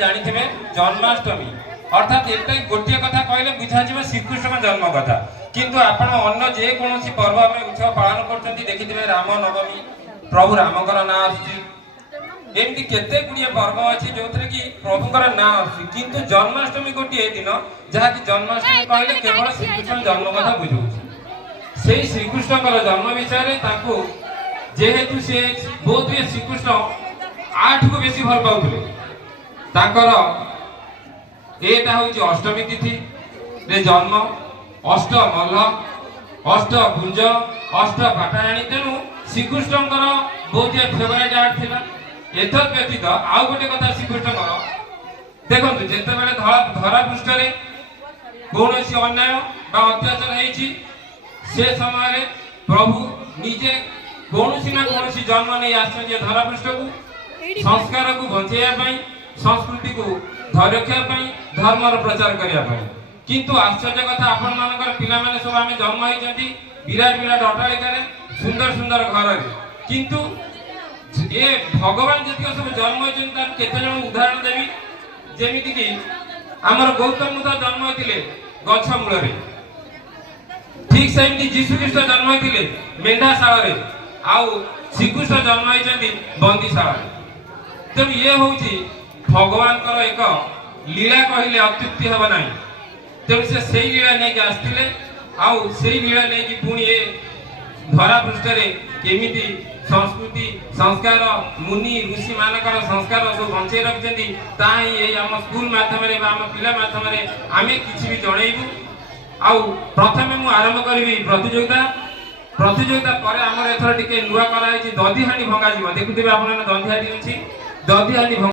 जानिथिबे जन्माष्टमी अर्थात एटा गोटे कथा कहले बुझा जिवो श्रीकृष्ण जन्म कथा किंतु आपण अन्य जे कोनोसी पर्व में उत्सव पालन करछंती देखिथिबे राम नवमी प्रभु रामकर ना आछि एमती केते गुडिया पर्व अछि जोथरे कि प्रभुकर ना आछि किंतु जन्माष्टमी गोटे दिन जहा कि जन्माष्टमी कहले केवल श्रीकृष्ण जन्म कथा बुझौ सेही श्रीकृष्णकर जन्म विषय रे ताकू जेहेतु से बहुत हुए श्रीकृष्ण 8 को बेसी भल पाउथले ताकर एटा होची अष्टमी तिथि रे जन्म अष्ट मल्ल अष्ट भुंज अष्ट पाटाणी तेनु श्रीकृष्णकर बहुत फेवरेट आर्ट थिला एतद व्यतीत आउ गोटे कथा श्रीकृष्णकर देखंतु जेते बेले धरा पृष्ठ रे कोनोसी अन्याय बा अत्याचार हेछि से समय रे प्रभु निजे कोनोसी ना कोनोसी जन्म नै आछन जे धरा पृष्ठ को संस्कार को बंचैया पई संस्कृति को धरक्षा पई धर्म रो प्रचार करिया पई किंतु आश्चर्य कथा आपण मानकर पिला माने सब आमे जन्म होई जंती विराट विराट अट्टालिका रे सुंदर सुंदर घर रे किंतु ए भगवान जति सब जन्म होई जंती तार केते जण उदाहरण देबी जेमिति कि हमर गौतम बुद्ध जन्म होइतिले गछ मूल रे ठीक सेमति यीशु ख्रीष्ट जन्म होइतिले मेंढाशाला रे आउ श्रीकृष्ण जन्म होई जंती बंदीशाला रे तेणु ये हूँ भगवान एक लीला कहले अत्युक्ति हम ना तेणु से लीला नहीं आसते आउ से लीला नहीं पुणी ये धरा पृष्ठ केमिति संस्कृति संस्कार मुनि ऋषि मानकर संस्कार सब बंचे रखिंट आम स्कूल मध्यम आम पिला मध्यम आम कि भी जनइबू आउ प्रथमे मु आरंभ करी प्रतियोगिता प्रतियोगिता पर आमर एथर टिके नुआ कराई दधि हांडी भंगा जीव देखुथिबे आपण दधि हांडी अछि दधि हांडी